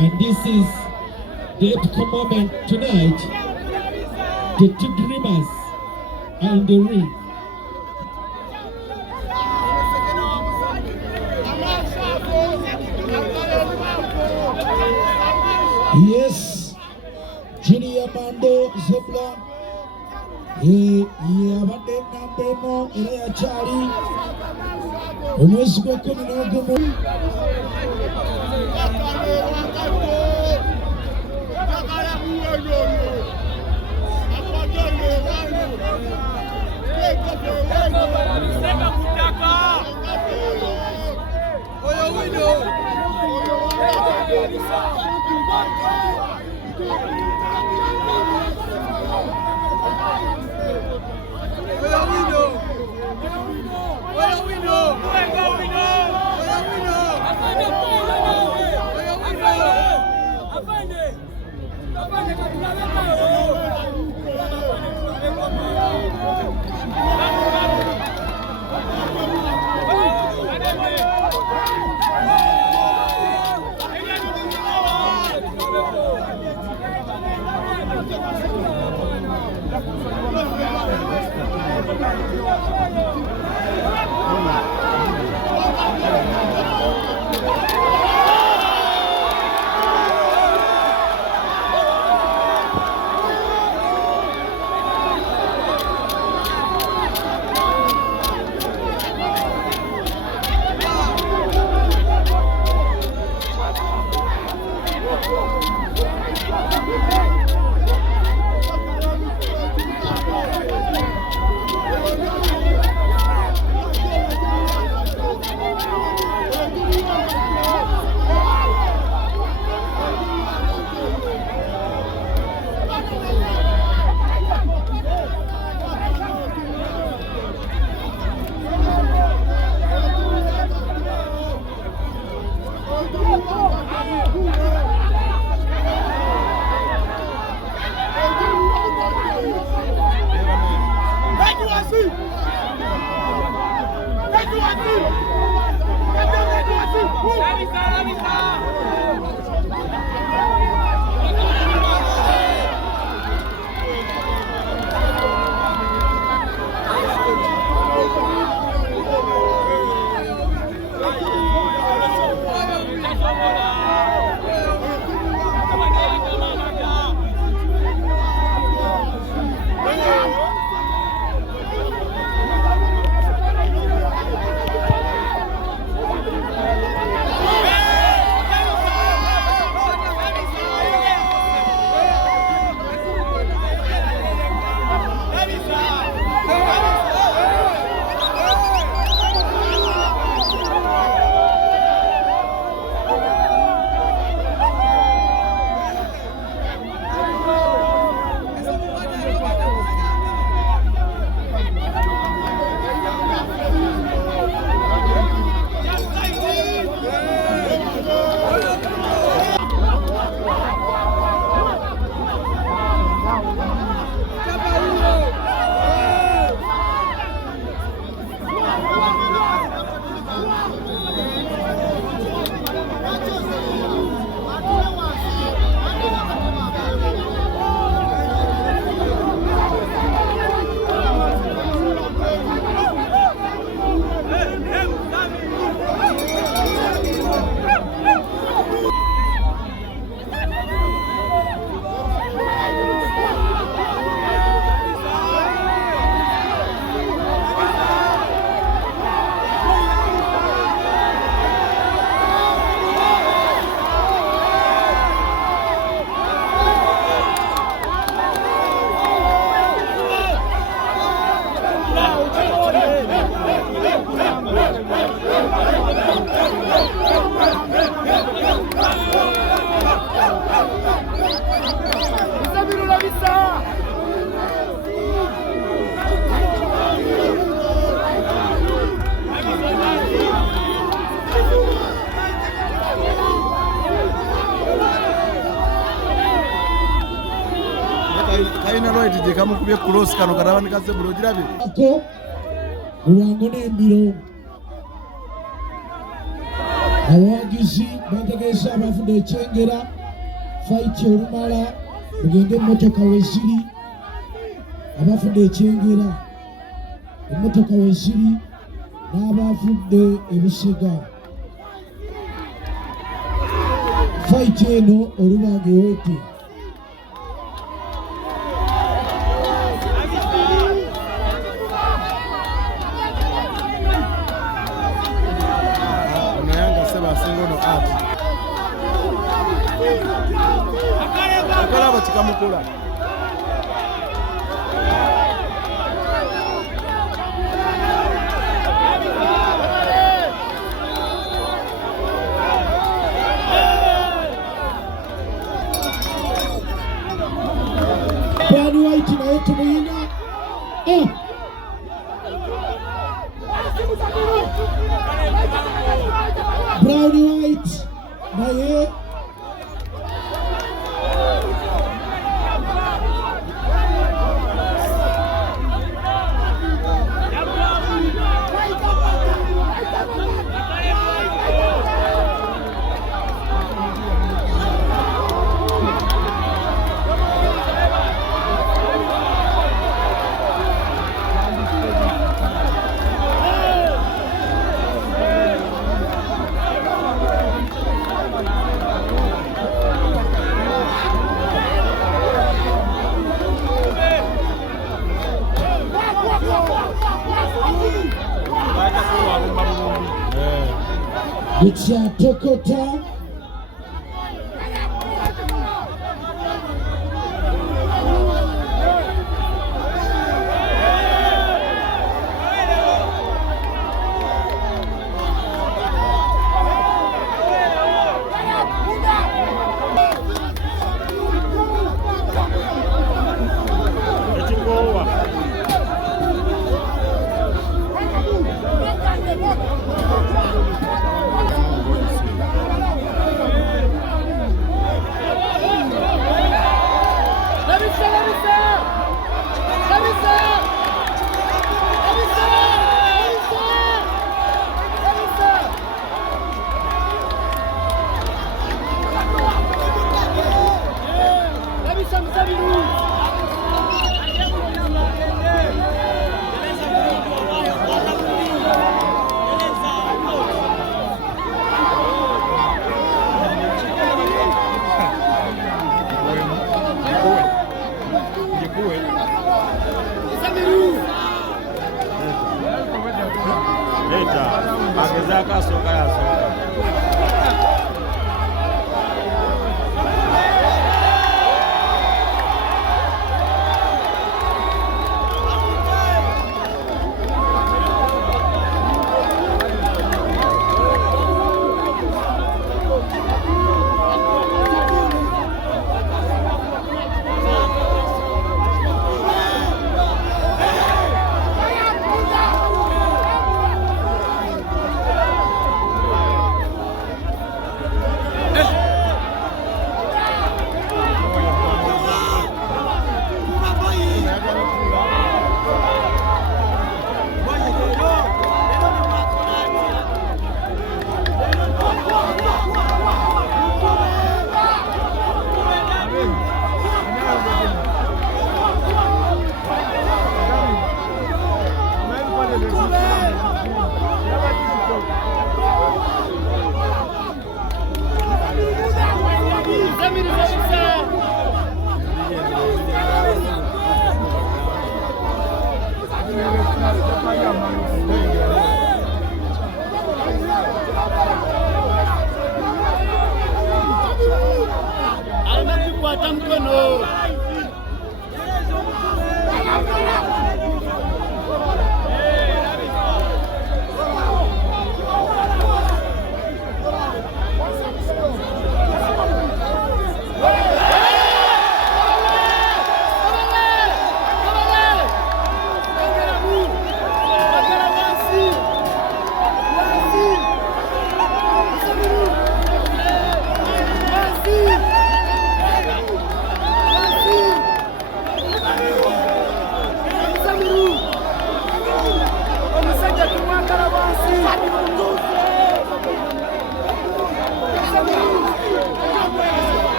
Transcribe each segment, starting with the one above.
And this is the epic moment tonight. The two dreamers are in the ring. Yes, Senyange Mando Jr. Yabadde namba eno era yakyali omwezi gwa 11. Kaina roiti je kamukubye cross kano karabani kaze bulo girabe ako uwango n'embiro abawagizi bategeeza abafudde ekyengera fight olumala mugende emmotoka weziri abafudde ekyengera emmotoka weziri n'abafudde ebisega fight eno olubange wete Chikamukula Brown White naye tumuyina Brown White naye Bikyatokota Agezaka soka ya soka.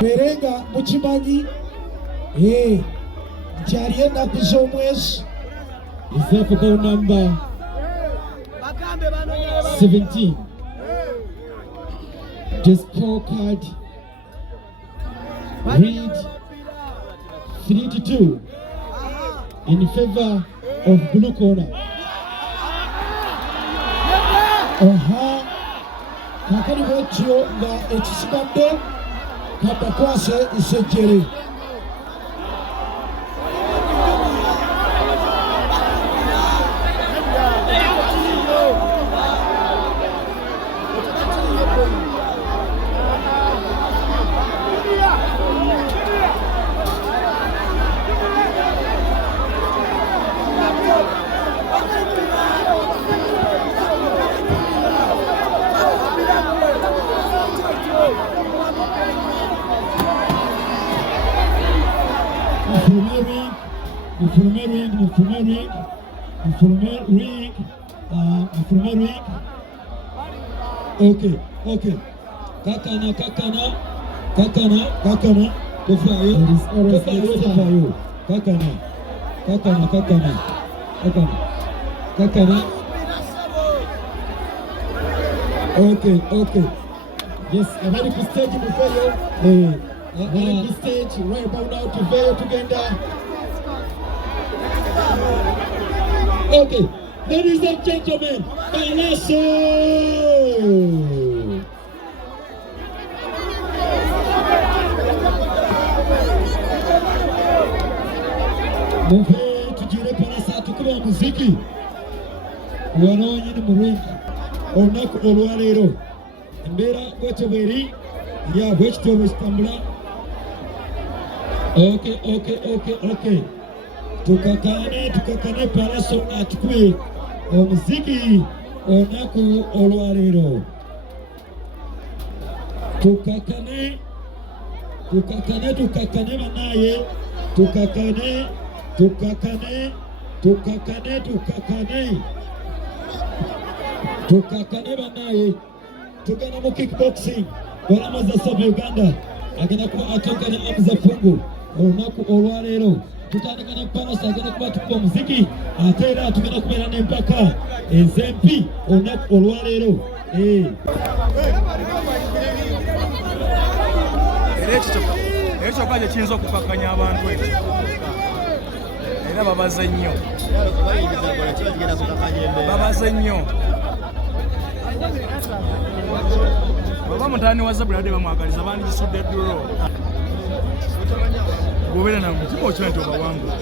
Berenga mukimanyi nkyali ennaku z'omwezi. Is that about number 17? The scorecard read 3-2 in favor of blue corner. Kakali bwetyo nga ekisigadde kabakwase isejjere. Okay. Kakana. Tofayo. Kakana. Okay. Yes, I'm ready to stage before you. Ready to stage right about now to Veyo together. Okay, ladies and gentlemen, Balaso! Muve tujire Palasa tukuba muziki. Waronyi ni murengi. Onaku olwalero. Mbera bwetyo bweri. Ya bwekito bwekitambula. Okay. Tukakane Palaso atukwe omuziki onaku olwalero. Tukakane banaye. Tukakane banaye. Tugana mu kickboxing. Walamaza sub Uganda. Agenda kuba atoka na Amza Fungu onaku olwalero. Tutandika ne Palaso agenda kuba tukuba omuziki ate era tugenda kubeera n'empaka ezempi onaku olwalero. Ekyo kaje kiyinza okukakanya abantu ekyo era babaze nnyo baba mutani wa Zabulade bamwagaliza bandisudde duro gobeera na mutima okyento bawangu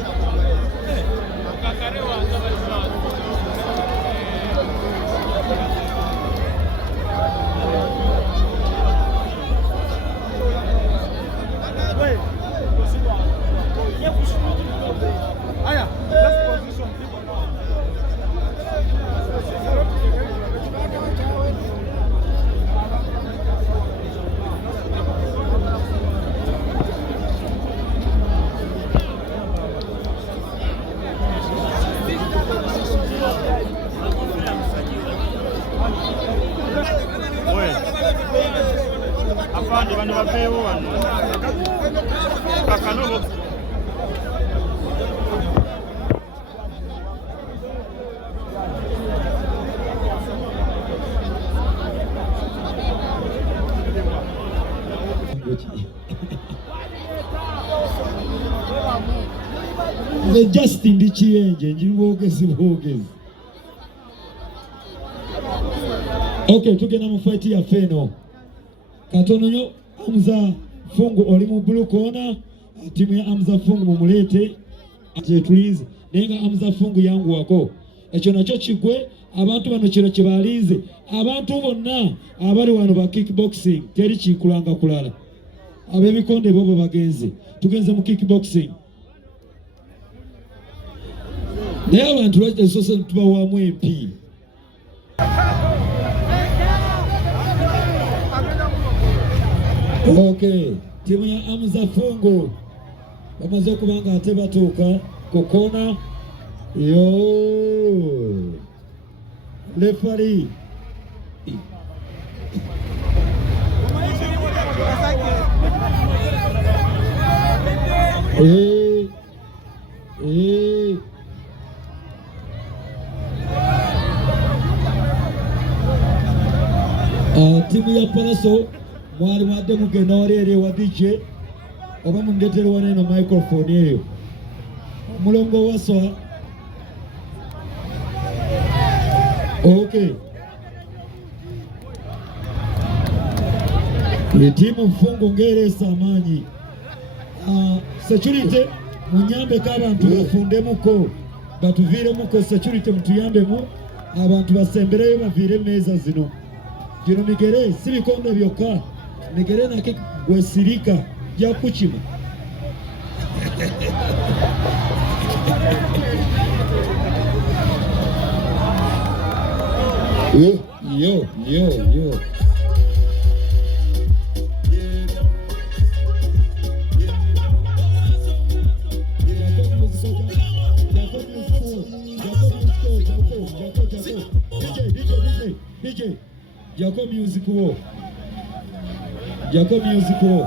Afande bano bapeewo wano kakano The Justin the Chienge, you walk as you walk. Okay, tugenda mu fight ya feno. Katono nyo Amza Fungu oli mu blue corner. Timu ya Amza Fungu mumulete. Aje tulize. Nenga Amza Fungu yangu wako. Ekyo nakyo kigwe abantu bano kiro kibalize. Abantu bonna abali wano ba kickboxing teri kikulanga kulala. Abebikonde bobo bagenze. Tugenze mu kickboxing. Naye abantu lwaki sose tubawamu MP. Okay, timu ya Amza Fungu bamaze kubanga ate batuuka ku kona. Yo referee timu ya Palaso mwali wadde mugenda wali eri wa DJ oba mundetera wana eno microphone eyo omulongo waswa. Okay, timu Fungu ngeresa amanyi. Security munyambe k'abantu bafundemuko batuviremuko. Security mutuyambemu abantu basembereyo bavire meza zino. Gino migere si bikonde byokka, migere nake gwesirika ja kukima. Yo. DJ, Jacob music wo. Jacob music wo.